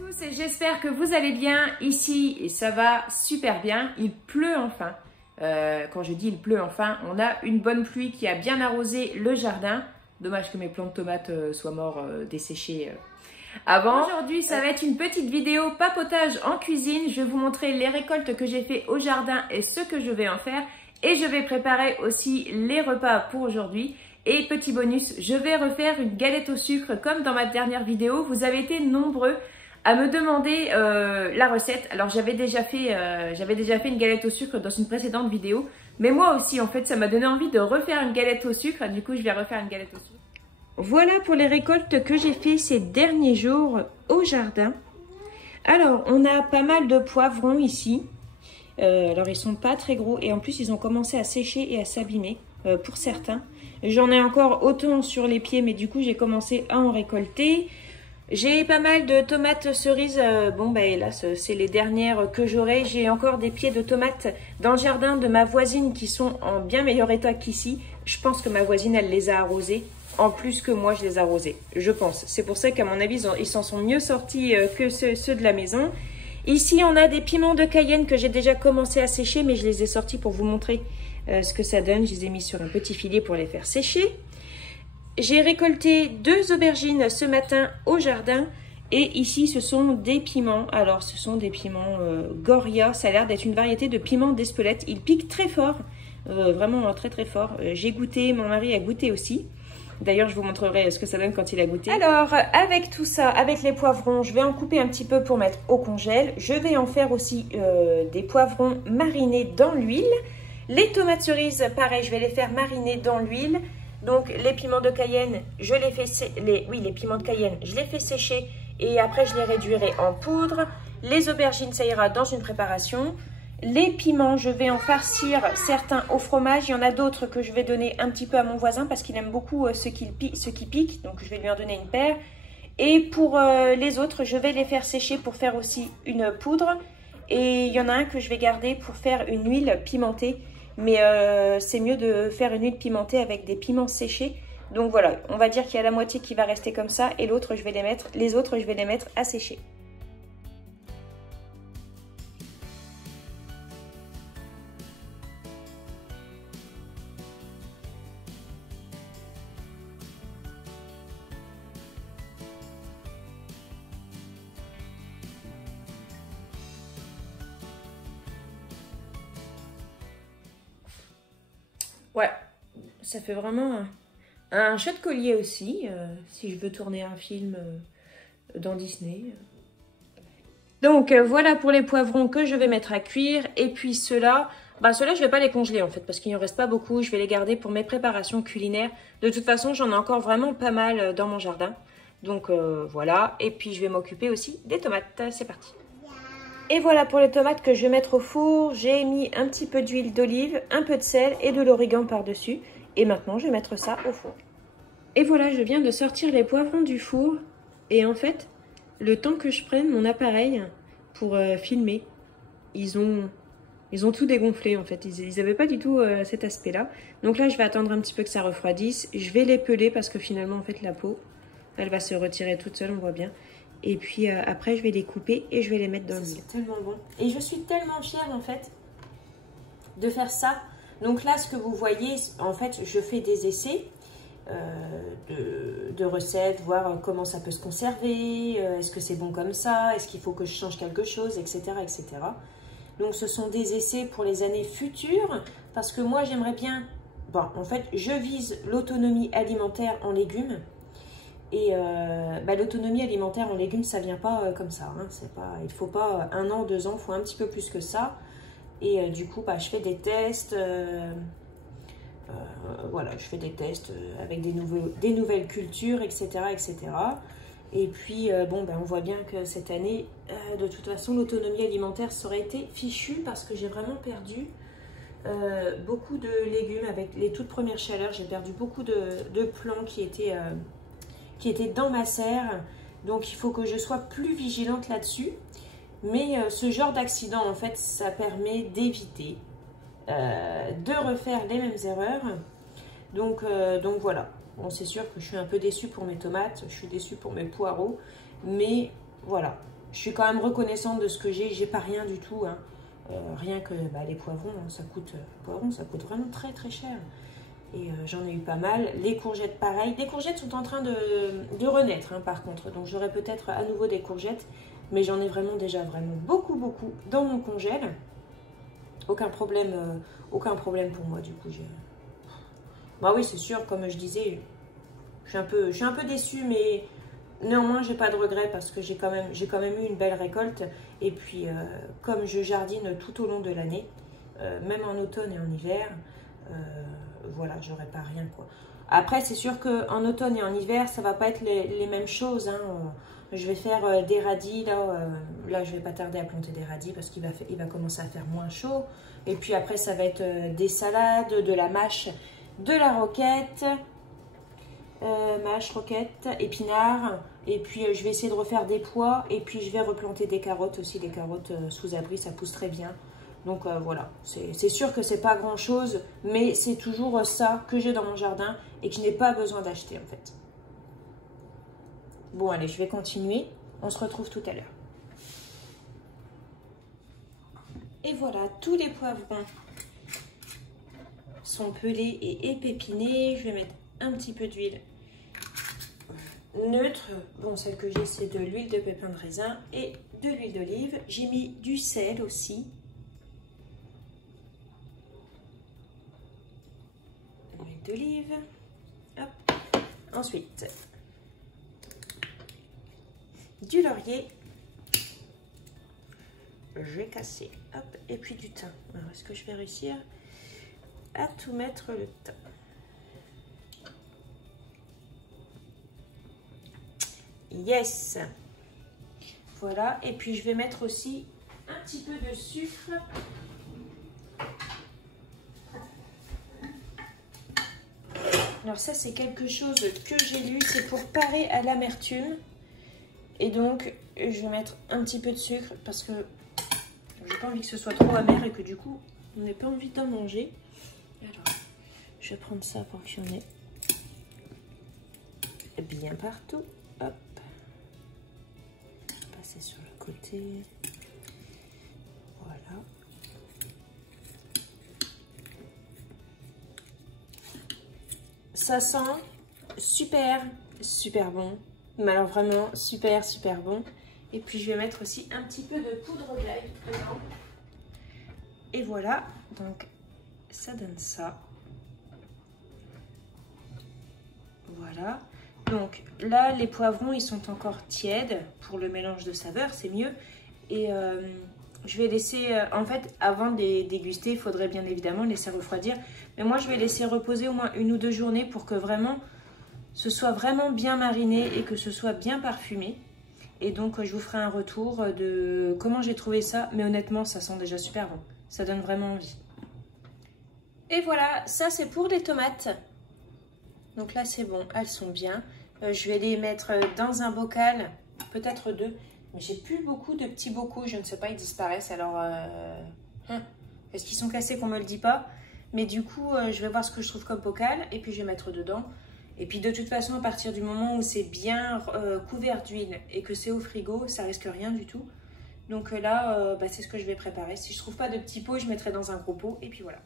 Tous et j'espère que vous allez bien. Ici, ça va super bien. Il pleut enfin. Quand je dis il pleut enfin, on a une bonne pluie qui a bien arrosé le jardin. Dommage que mes plants de tomates soient morts desséchés avant. Aujourd'hui, ça va être une petite vidéo papotage en cuisine. Je vais vous montrer les récoltes que j'ai fait au jardin et ce que je vais en faire. Et je vais préparer aussi les repas pour aujourd'hui. Et petit bonus, je vais refaire une galette au sucre comme dans ma dernière vidéo. Vous avez été nombreux à me demander la recette. Alors j'avais déjà fait une galette au sucre dans une précédente vidéo. Mais moi aussi, en fait, ça m'a donné envie de refaire une galette au sucre. Du coup, je vais refaire une galette au sucre. Voilà pour les récoltes que j'ai fait ces derniers jours au jardin. Alors, on a pas mal de poivrons ici. Alors, ils sont pas très gros et en plus, ils ont commencé à sécher et à s'abîmer pour certains. J'en ai encore autant sur les pieds, mais du coup, j'ai commencé à en récolter. J'ai pas mal de tomates cerises. Bon, bah hélas, c'est les dernières que j'aurai. J'ai encore des pieds de tomates dans le jardin de ma voisine qui sont en bien meilleur état qu'ici. Je pense que ma voisine, elle les a arrosés. En plus que moi, je les ai arrosés. Je pense. C'est pour ça qu'à mon avis, ils s'en sont mieux sortis que ceux de la maison. Ici, on a des piments de Cayenne que j'ai déjà commencé à sécher, mais je les ai sortis pour vous montrer ce que ça donne. Je les ai mis sur un petit filet pour les faire sécher. J'ai récolté 2 aubergines ce matin au jardin. Et ici, ce sont des piments. Alors, ce sont des piments Goria. Ça a l'air d'être une variété de piments d'Espelette. Ils piquent très fort. Vraiment très très fort. J'ai goûté, mon mari a goûté aussi. D'ailleurs, je vous montrerai ce que ça donne quand il a goûté. Alors, avec tout ça, avec les poivrons, je vais en couper un petit peu pour mettre au congèle. Je vais en faire aussi des poivrons marinés dans l'huile. Les tomates cerises, pareil, je vais les faire mariner dans l'huile. Donc, les piments de Cayenne, je les fais les piments de Cayenne, je les fais sécher et après, je les réduirai en poudre. Les aubergines, ça ira dans une préparation. Les piments, je vais en farcir certains au fromage. Il y en a d'autres que je vais donner un petit peu à mon voisin parce qu'il aime beaucoup ce qui pique. Donc, je vais lui en donner une paire. Et pour les autres, je vais les faire sécher pour faire aussi une poudre. Et il y en a un que je vais garder pour faire une huile pimentée. Mais c'est mieux de faire une huile pimentée avec des piments séchés. Donc voilà, on va dire qu'il y a la moitié qui va rester comme ça. Et l'autre, les autres, je vais les mettre à sécher. Ouais, ça fait vraiment un chouette collier aussi, si je veux tourner un film dans Disney. Donc voilà pour les poivrons que je vais mettre à cuire. Et puis ceux-là, ceux-là je vais pas les congeler en fait parce qu'il n'y en reste pas beaucoup. Je vais les garder pour mes préparations culinaires. De toute façon, j'en ai encore vraiment pas mal dans mon jardin. Donc voilà, et puis je vais m'occuper aussi des tomates. C'est parti. Et voilà pour les tomates que je vais mettre au four. J'ai mis un petit peu d'huile d'olive, un peu de sel et de l'origan par-dessus. Et maintenant, je vais mettre ça au four. Et voilà, je viens de sortir les poivrons du four. Et en fait, le temps que je prenne mon appareil pour filmer, ils ont tout dégonflé en fait. Ils n'avaient pas du tout cet aspect-là. Donc là, je vais attendre un petit peu que ça refroidisse. Je vais les peler parce que finalement, en fait, la peau, elle va se retirer toute seule, on voit bien. Et puis après, je vais les couper et je vais les mettre dans l'huile. C'est tellement bon. Et je suis tellement fière, en fait, de faire ça. Donc là, ce que vous voyez, en fait, je fais des essais de recettes, voir comment ça peut se conserver, est-ce que c'est bon comme ça, est-ce qu'il faut que je change quelque chose, etc., etc. Donc, ce sont des essais pour les années futures parce que moi, j'aimerais bien... Bon, en fait, je vise l'autonomie alimentaire en légumes. Et l'autonomie alimentaire en légumes, ça vient pas comme ça. Hein. Il ne faut pas 1 an, 2 ans, il faut un petit peu plus que ça. Et du coup, je fais des tests. Voilà, je fais des tests avec des nouvelles cultures, etc. etc. Et puis, on voit bien que cette année, de toute façon, l'autonomie alimentaire, ça aurait été fichu parce que j'ai vraiment perdu beaucoup de légumes. Avec les toutes premières chaleurs, j'ai perdu beaucoup de plants qui étaient dans ma serre. Donc il faut que je sois plus vigilante là-dessus. Mais ce genre d'accident, en fait, ça permet d'éviter de refaire les mêmes erreurs. Donc voilà. Bon, c'est sûr que je suis un peu déçue pour mes tomates, je suis déçue pour mes poireaux. Mais voilà, je suis quand même reconnaissante de ce que j'ai. J'ai pas rien du tout, hein. Rien que les poivrons, hein, ça coûte vraiment très très cher. Et j'en ai eu pas mal. Les courgettes, pareil. Les courgettes sont en train de renaître, hein, par contre. Donc j'aurai peut-être à nouveau des courgettes. Mais j'en ai déjà vraiment beaucoup dans mon congèle. Aucun problème pour moi, du coup. Bah oui, c'est sûr, comme je disais, je suis un peu déçue, mais néanmoins, j'ai pas de regrets parce que j'ai quand même eu une belle récolte. Et puis, comme je jardine tout au long de l'année, même en automne et en hiver, voilà, j'aurais pas rien, quoi. Après, c'est sûr qu'en automne et en hiver, ça va pas être les mêmes choses, hein. Je vais faire des radis, là je vais pas tarder à planter des radis parce qu'il va commencer à faire moins chaud. Et puis après, ça va être des salades, de la mâche, de la roquette, mâche, roquette, épinards. Et puis je vais essayer de refaire des pois. Et puis je vais replanter des carottes aussi, des carottes sous abri, ça pousse très bien. Donc voilà, c'est sûr que c'est pas grand chose, mais c'est toujours ça que j'ai dans mon jardin et que je n'ai pas besoin d'acheter en fait. Bon allez, je vais continuer, on se retrouve tout à l'heure. Et voilà, tous les poivrons sont pelés et épépinés. Je vais mettre un petit peu d'huile neutre. Bon, celle que j'ai, c'est de l'huile de pépin de raisin et de l'huile d'olive. J'ai mis du sel aussi. L'huile d'olive. Hop. Ensuite, du laurier. Je vais casser. Hop. Et puis du thym. Alors, est-ce que je vais réussir à tout mettre le thym? Yes. Voilà. Et puis je vais mettre aussi un petit peu de sucre. Alors ça, c'est quelque chose que j'ai lu. C'est pour parer à l'amertume. Et donc, je vais mettre un petit peu de sucre parce que j'ai pas envie que ce soit trop amer et que du coup, on n'ait pas envie d'en manger. Alors, je vais prendre ça pour qu'il y en ait bien partout. Hop. Passer sur le côté. Voilà. Ça sent super bon. Mais alors vraiment super bon. Et puis je vais mettre aussi un petit peu de poudre d'ail dedans. Et voilà, donc ça donne ça. Voilà. Donc là, les poivrons, ils sont encore tièdes. Pour le mélange de saveurs, c'est mieux. Et je vais laisser, en fait, avant de les déguster, il faudrait bien évidemment laisser refroidir. Mais moi, je vais laisser reposer au moins 1 ou 2 journées pour que vraiment, ce soit vraiment bien mariné et que ce soit bien parfumé. Et donc, je vous ferai un retour de comment j'ai trouvé ça. Mais honnêtement, ça sent déjà super bon. Ça donne vraiment envie. Et voilà, ça c'est pour les tomates. Donc là, c'est bon, elles sont bien. Je vais les mettre dans un bocal, peut-être 2. Mais j'ai plus beaucoup de petits bocaux, je ne sais pas, ils disparaissent. Alors, est-ce qu'ils sont cassés qu'on me le dit pas? Mais du coup, je vais voir ce que je trouve comme bocal et puis je vais mettre dedans. Et puis de toute façon, à partir du moment où c'est bien couvert d'huile et que c'est au frigo, ça risque rien du tout. Donc là, c'est ce que je vais préparer. Si je trouve pas de petits pots, je mettrai dans un gros pot et puis voilà.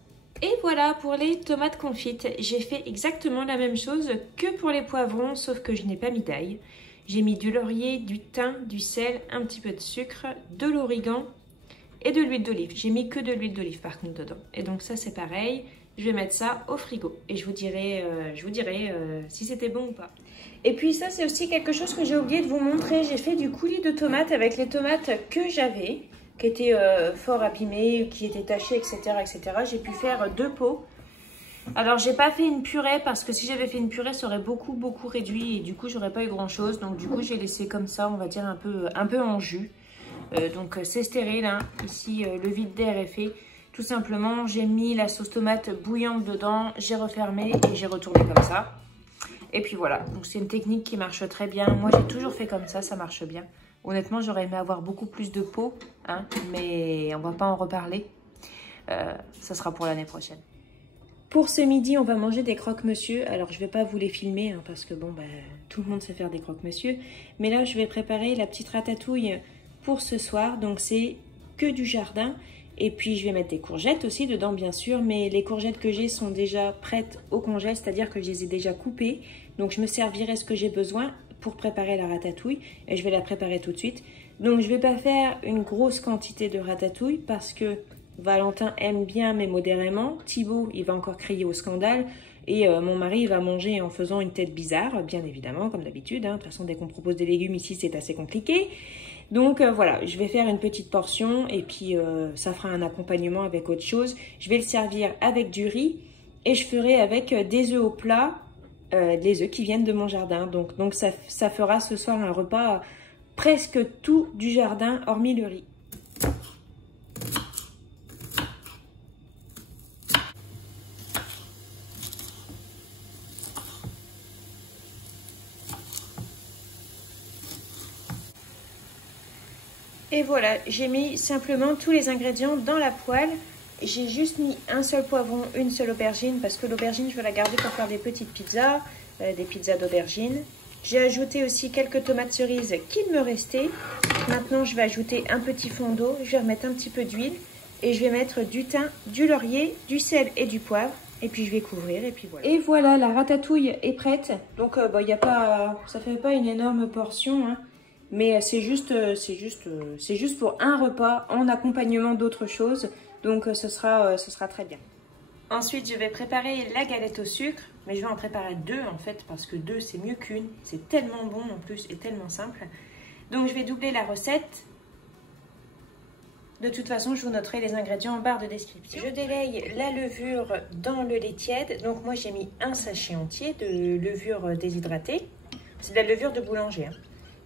Et voilà pour les tomates confites. J'ai fait exactement la même chose que pour les poivrons, sauf que je n'ai pas mis d'ail. J'ai mis du laurier, du thym, du sel, un petit peu de sucre, de l'origan et de l'huile d'olive. J'ai mis que de l'huile d'olive par contre dedans. Et donc ça c'est pareil. Je vais mettre ça au frigo et je vous dirai si c'était bon ou pas. Et puis ça c'est aussi quelque chose que j'ai oublié de vous montrer. J'ai fait du coulis de tomates avec les tomates que j'avais, qui étaient fort abîmées, qui étaient tachées, etc. J'ai pu faire 2 pots. Alors j'ai pas fait une purée parce que si j'avais fait une purée ça aurait beaucoup réduit et du coup j'aurais pas eu grand chose. Donc du coup j'ai laissé comme ça, on va dire un peu en jus. Donc c'est stérile, hein. Ici le vide d'air est fait. Tout simplement, j'ai mis la sauce tomate bouillante dedans, j'ai refermé et j'ai retourné comme ça. Et puis voilà, donc c'est une technique qui marche très bien. Moi, j'ai toujours fait comme ça marche bien. Honnêtement, j'aurais aimé avoir beaucoup plus de pots, hein, mais on va pas en reparler. Ça sera pour l'année prochaine. Pour ce midi, on va manger des croque-monsieur. Alors, je vais pas vous les filmer, hein, parce que bon, tout le monde sait faire des croque-monsieur. Mais là, je vais préparer la petite ratatouille pour ce soir. Donc c'est que du jardin. Et puis je vais mettre des courgettes aussi dedans bien sûr. Mais les courgettes que j'ai sont déjà prêtes au congèle, c'est-à-dire que je les ai déjà coupées. Donc je me servirai ce que j'ai besoin pour préparer la ratatouille. Et je vais la préparer tout de suite. Donc je ne vais pas faire une grosse quantité de ratatouille parce que Valentin aime bien mais modérément. Thibaut il va encore crier au scandale. Et mon mari il va manger en faisant une tête bizarre, bien évidemment, comme d'habitude. Hein. De toute façon, dès qu'on propose des légumes ici, c'est assez compliqué. Donc voilà, je vais faire une petite portion et puis ça fera un accompagnement avec autre chose. Je vais le servir avec du riz et je ferai avec des œufs au plat, les œufs qui viennent de mon jardin. Donc ça fera ce soir un repas presque tout du jardin, hormis le riz. Et voilà, j'ai mis simplement tous les ingrédients dans la poêle. J'ai juste mis un seul poivron, une seule aubergine, parce que l'aubergine, je vais la garder pour faire des petites pizzas, des pizzas d'aubergine. J'ai ajouté aussi quelques tomates cerises qui me restaient. Maintenant, je vais ajouter un petit fond d'eau, je vais remettre un petit peu d'huile et je vais mettre du thym, du laurier, du sel et du poivre. Et puis je vais couvrir et puis voilà. Et voilà, la ratatouille est prête. Donc y a pas, ça fait pas une énorme portion, hein. Mais c'est juste pour un repas en accompagnement d'autres choses. Donc ce sera très bien. Ensuite, je vais préparer la galette au sucre. Mais je vais en préparer deux en fait, parce que deux c'est mieux qu'une. C'est tellement bon en plus et tellement simple. Donc je vais doubler la recette. De toute façon, je vous noterai les ingrédients en barre de description. Je délaye la levure dans le lait tiède. Donc moi j'ai mis un sachet entier de levure déshydratée. C'est de la levure de boulanger, hein.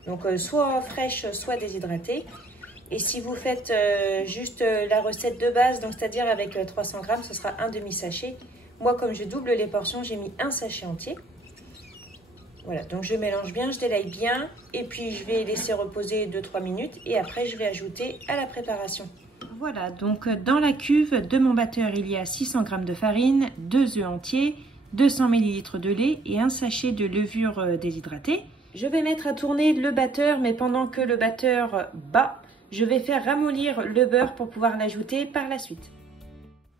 Donc soit fraîche, soit déshydratée. Et si vous faites juste la recette de base, donc c'est-à-dire avec 300 grammes, ce sera un demi-sachet. Moi, comme je double les portions, j'ai mis un sachet entier. Voilà, donc je mélange bien, je délaye bien. Et puis je vais laisser reposer 2-3 minutes. Et après, je vais ajouter à la préparation. Voilà, donc dans la cuve de mon batteur, il y a 600 g de farine, 2 œufs entiers, 200 ml de lait et un sachet de levure déshydratée. Je vais mettre à tourner le batteur, mais pendant que le batteur bat, je vais faire ramollir le beurre pour pouvoir l'ajouter par la suite.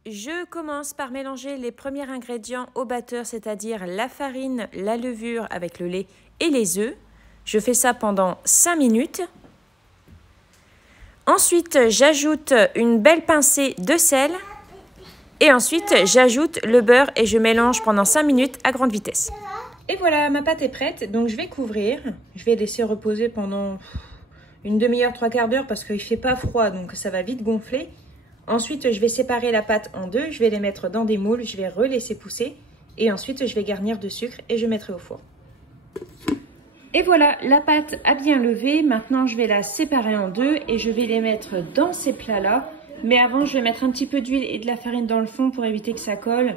Je commence par mélanger les premiers ingrédients au batteur, c'est-à-dire la farine, la levure avec le lait et les œufs. Je fais ça pendant 5 minutes. Ensuite, j'ajoute une belle pincée de sel. Et ensuite, j'ajoute le beurre et je mélange pendant 5 minutes à grande vitesse. Et voilà, ma pâte est prête, donc je vais couvrir. Je vais laisser reposer pendant une demi-heure, 3/4 d'heure parce qu'il ne fait pas froid, donc ça va vite gonfler. Ensuite, je vais séparer la pâte en deux, je vais les mettre dans des moules, je vais relaisser pousser. Et ensuite, je vais garnir de sucre et je mettrai au four. Et voilà, la pâte a bien levé. Maintenant, je vais la séparer en deux et je vais les mettre dans ces plats-là. Mais avant, je vais mettre un petit peu d'huile et de la farine dans le fond pour éviter que ça colle.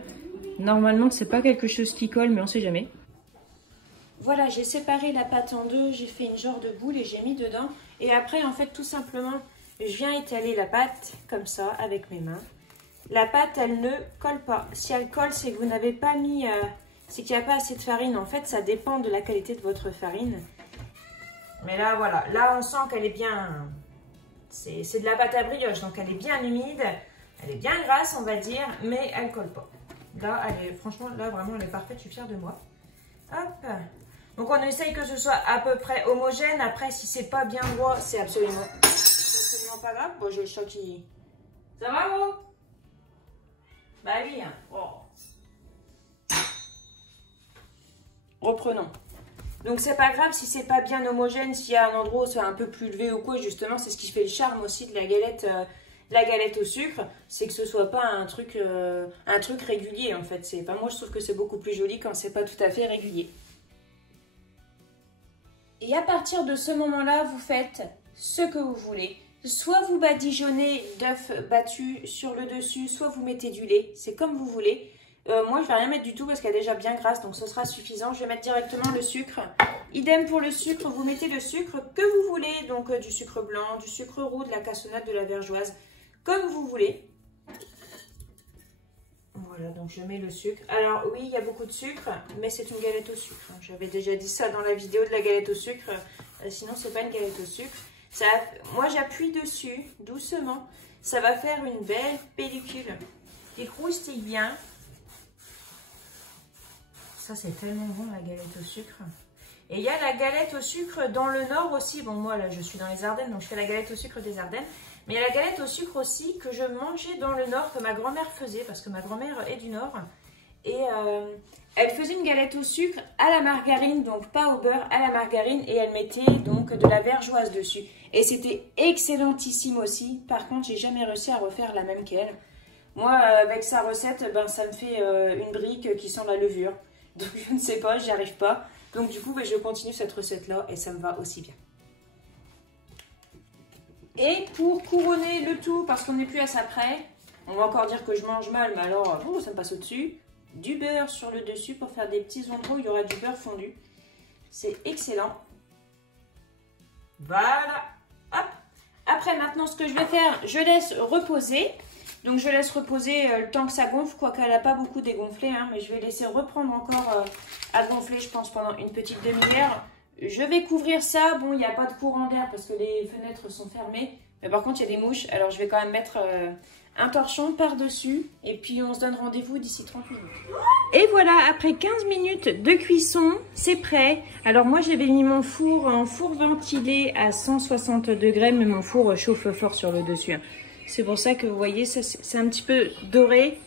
Normalement, c'est pas quelque chose qui colle, mais on sait jamais. Voilà, j'ai séparé la pâte en deux, j'ai fait une genre de boule et j'ai mis dedans. Et après, en fait, tout simplement, je viens étaler la pâte comme ça, avec mes mains. La pâte, elle ne colle pas. Si elle colle, c'est que vous n'avez pas mis... c'est qu'il n'y a pas assez de farine. En fait, ça dépend de la qualité de votre farine. Mais là, voilà. Là, on sent qu'elle est bien... C'est de la pâte à brioche, donc elle est bien humide. Elle est bien grasse, on va dire, mais elle ne colle pas. Là, franchement, là, vraiment, elle est parfaite. Je suis fière de moi. Hop. Donc on essaye que ce soit à peu près homogène. Après, si c'est pas bien droit, c'est absolument pas grave. Bon, j'ai le chat qui... Ça va, vous? Bah oui. Hein. Oh. Reprenons. Donc c'est pas grave si c'est pas bien homogène, s'il y a un endroit où c'est un peu plus levé ou quoi. Justement, c'est ce qui fait le charme aussi de la galette au sucre, c'est que ce soit pas un truc régulier en fait. Moi, je trouve que c'est beaucoup plus joli quand c'est pas tout à fait régulier. Et à partir de ce moment-là, vous faites ce que vous voulez. Soit vous badigeonnez d'œufs battus sur le dessus, soit vous mettez du lait. C'est comme vous voulez. Moi, je vais rien mettre du tout parce qu'elle est déjà bien grasse, donc ce sera suffisant. Je vais mettre directement le sucre. Idem pour le sucre, vous mettez le sucre que vous voulez. Donc du sucre blanc, du sucre roux, de la cassonade, de la vergeoise, comme vous voulez. Voilà, donc je mets le sucre. Alors oui, il y a beaucoup de sucre, mais c'est une galette au sucre. J'avais déjà dit ça dans la vidéo de la galette au sucre. Sinon, c'est pas une galette au sucre. Ça, moi, j'appuie dessus, doucement. Ça va faire une belle pellicule qui croustille bien. Ça, c'est tellement bon, la galette au sucre. Et il y a la galette au sucre dans le nord aussi. Bon, moi, là, je suis dans les Ardennes, donc je fais la galette au sucre des Ardennes. Mais il y a la galette au sucre aussi que je mangeais dans le nord, que ma grand-mère faisait, parce que ma grand-mère est du nord. Et elle faisait une galette au sucre à la margarine, donc pas au beurre, à la margarine. Et elle mettait donc de la vergeoise dessus. Et c'était excellentissime aussi. Par contre, j'ai jamais réussi à refaire la même qu'elle. Moi, avec sa recette, ben, ça me fait une brique qui sent la levure. Donc, je ne sais pas, j'y arrive pas. Donc, du coup, ben, je continue cette recette-là et ça me va aussi bien. Et pour couronner le tout, parce qu'on n'est plus à ça près, on va encore dire que je mange mal, mais alors, ça me passe au-dessus. Du beurre sur le dessus pour faire des petits endroits où il y aura du beurre fondu. C'est excellent. Voilà. Hop. Après, maintenant, ce que je vais faire, je laisse reposer. Donc, je laisse reposer le temps que ça gonfle, quoique elle n'a pas beaucoup dégonflé, hein, mais je vais laisser reprendre encore à gonfler, je pense, pendant une petite demi-heure. Je vais couvrir ça. Bon, il n'y a pas de courant d'air parce que les fenêtres sont fermées. Mais par contre, il y a des mouches. Alors, je vais quand même mettre un torchon par-dessus. Et puis, on se donne rendez-vous d'ici 30 minutes. Et voilà, après 15 minutes de cuisson, c'est prêt. Alors, moi, j'avais mis mon four en four ventilé à 160 degrés, mais mon four chauffe fort sur le dessus. Hein. C'est pour ça que vous voyez, c'est un petit peu doré.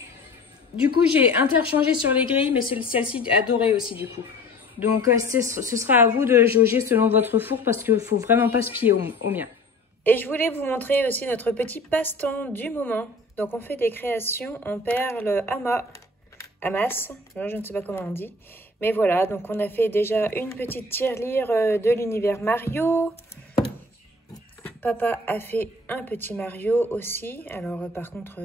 Du coup, j'ai interchangé sur les grilles, mais celle-ci a doré aussi, du coup. Donc, ce sera à vous de jauger selon votre four parce qu'il ne faut vraiment pas se fier au mien. Et je voulais vous montrer aussi notre petit passe-temps du moment. Donc, on fait des créations en perles Hamas. Je ne sais pas comment on dit. Mais voilà, donc on a fait déjà une petite tirelire de l'univers Mario. Papa a fait un petit Mario aussi. Alors, par contre,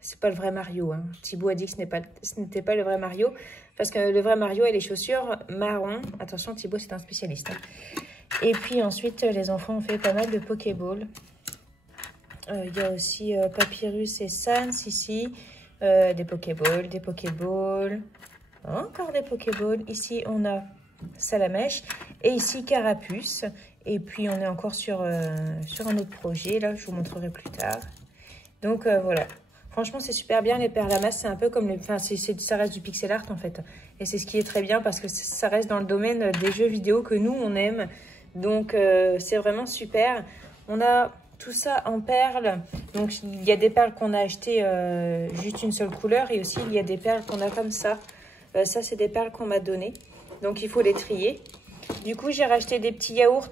c'est pas le vrai Mario. Hein. Thibaut a dit que ce n'était pas le vrai Mario. Parce que le vrai Mario a les chaussures marron. Attention, Thibaut, c'est un spécialiste. Hein. Et puis ensuite, les enfants ont fait pas mal de Pokéball. Il y a aussi Papyrus et Sans ici. Des Pokéballs, des Pokéballs. Encore des Pokéballs. Ici, on a Salamèche. Et ici, Carapuce. Et puis, on est encore sur un autre projet. Là, je vous montrerai plus tard. Donc, voilà. Franchement, c'est super bien. Les perles à masse, c'est un peu comme les... Enfin, ça reste du pixel art, en fait. Et c'est ce qui est très bien parce que ça reste dans le domaine des jeux vidéo que nous, on aime. Donc, c'est vraiment super. On a tout ça en perles. Donc, il y a des perles qu'on a achetées juste une seule couleur. Et aussi, il y a des perles qu'on a comme ça. Ça, c'est des perles qu'on m'a données. Donc, il faut les trier. Du coup, j'ai racheté des petits yaourts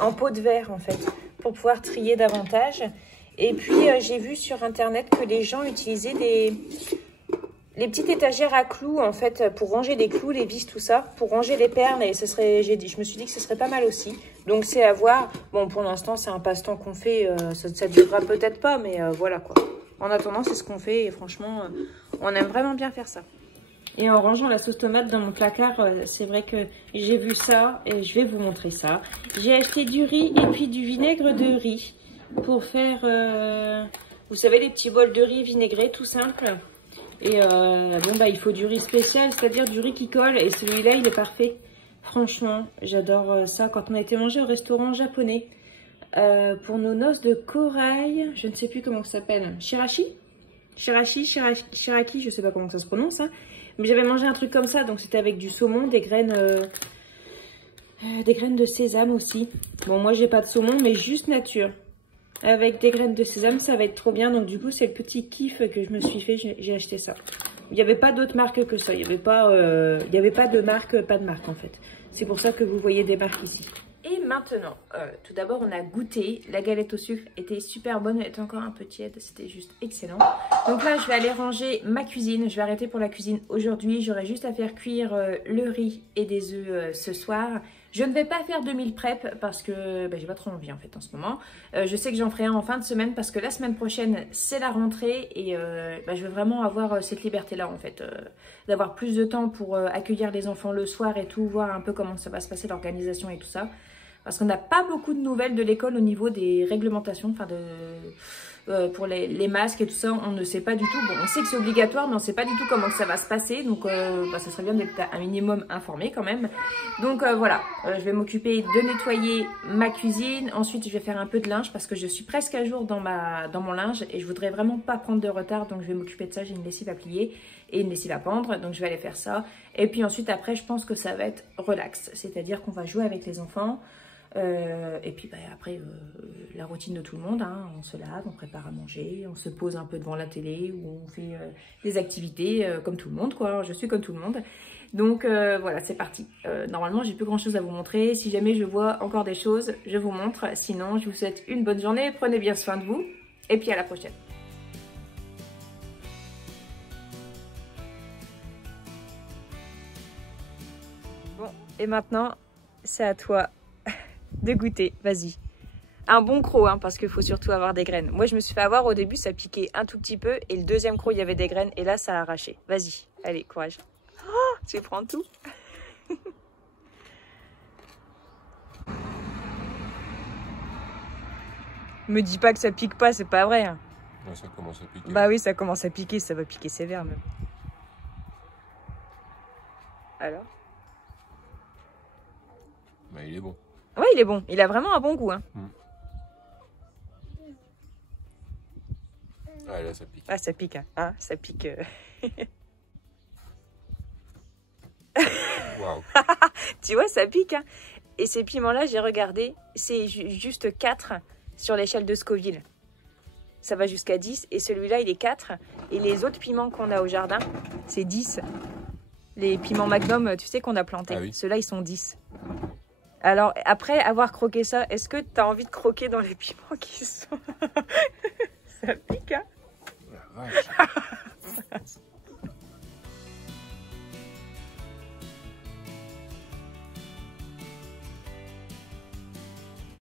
en pot de verre, en fait, pour pouvoir trier davantage. Et puis, j'ai vu sur Internet que les gens utilisaient les petites étagères à clous, en fait, pour ranger les clous, les vis, tout ça, pour ranger les perles. Et je me suis dit que ce serait pas mal aussi. Donc, c'est à voir. Bon, pour l'instant, c'est un passe-temps qu'on fait. Ça durera peut-être pas, mais voilà, quoi. En attendant, c'est ce qu'on fait. Et franchement, on aime vraiment bien faire ça. Et en rangeant la sauce tomate dans mon placard, c'est vrai que j'ai vu ça et je vais vous montrer ça. J'ai acheté du riz et puis du vinaigre de riz pour faire, vous savez, les petits bols de riz vinaigré, tout simple. Et bon, bah, il faut du riz spécial, c'est-à-dire du riz qui colle. Et celui-là, il est parfait. Franchement, j'adore ça. Quand on a été manger au restaurant japonais pour nos noces de corail, je ne sais plus comment ça s'appelle, shiraki, je ne sais pas comment ça se prononce, hein. Mais j'avais mangé un truc comme ça, donc c'était avec du saumon, des graines de sésame aussi. Bon, moi j'ai pas de saumon, mais juste nature. Avec des graines de sésame, ça va être trop bien. Donc du coup, c'est le petit kiff que je me suis fait, j'ai acheté ça. Il n'y avait pas d'autres marques que ça. Il n'y avait pas de marque, pas de marque en fait. C'est pour ça que vous voyez des marques ici. Et maintenant, tout d'abord, on a goûté. La galette au sucre était super bonne. Elle était encore un peu tiède. C'était juste excellent. Donc là, je vais aller ranger ma cuisine. Je vais arrêter pour la cuisine aujourd'hui. J'aurai juste à faire cuire le riz et des œufs ce soir. Je ne vais pas faire de meal prep parce que j'ai pas trop envie en fait en ce moment. Je sais que j'en ferai un en fin de semaine parce que la semaine prochaine, c'est la rentrée. Et je veux vraiment avoir cette liberté-là en fait. D'avoir plus de temps pour accueillir les enfants le soir et tout. Voir un peu comment ça va se passer, l'organisation et tout ça. Parce qu'on n'a pas beaucoup de nouvelles de l'école au niveau des réglementations, enfin pour les masques et tout ça, on ne sait pas du tout. Bon, on sait que c'est obligatoire, mais on ne sait pas du tout comment ça va se passer. Donc, ça serait bien d'être un minimum informé quand même. Donc, voilà, je vais m'occuper de nettoyer ma cuisine. Ensuite, je vais faire un peu de linge parce que je suis presque à jour dans mon linge et je voudrais vraiment pas prendre de retard. Donc, je vais m'occuper de ça. J'ai une lessive à plier et une lessive à pendre. Donc, je vais aller faire ça. Et puis ensuite, après, je pense que ça va être relax. C'est-à-dire qu'on va jouer avec les enfants. Et puis après la routine de tout le monde, hein. On se lave, on prépare à manger, on se pose un peu devant la télé ou on fait des activités comme tout le monde quoi, je suis comme tout le monde. Donc voilà, c'est parti. Normalement j'ai plus grand chose à vous montrer, si jamais je vois encore des choses je vous montre, sinon je vous souhaite une bonne journée, prenez bien soin de vous et puis à la prochaine. Bon, et maintenant c'est à toi de goûter, vas-y. Un bon croc, hein, parce qu'il faut surtout avoir des graines. Moi, je me suis fait avoir au début, ça piquait un tout petit peu. Et le deuxième croc, il y avait des graines. Et là, ça a arraché. Vas-y, allez, courage. Oh, tu prends tout. Me dis pas que ça pique pas, c'est pas vrai. Hein. Ouais, ça commence à piquer. Bah oui, ça commence à piquer, ça va piquer sévère même. Alors? Bah, il est bon. Ouais, il est bon. Il a vraiment un bon goût. Hein. Ah, là, ça pique. Ah, ça pique. Hein, ça pique. Waouh. Tu vois, ça pique. Hein. Et ces piments-là, j'ai regardé, c'est juste 4 sur l'échelle de Scoville. Ça va jusqu'à 10. Et celui-là, il est 4. Et les autres piments qu'on a au jardin, c'est 10. Les piments Magnum, tu sais, qu'on a plantés. Ah oui. Ceux-là, ils sont 10. Alors, après avoir croqué ça, est-ce que tu as envie de croquer dans les piments qui sont... Ça pique, hein? La vache.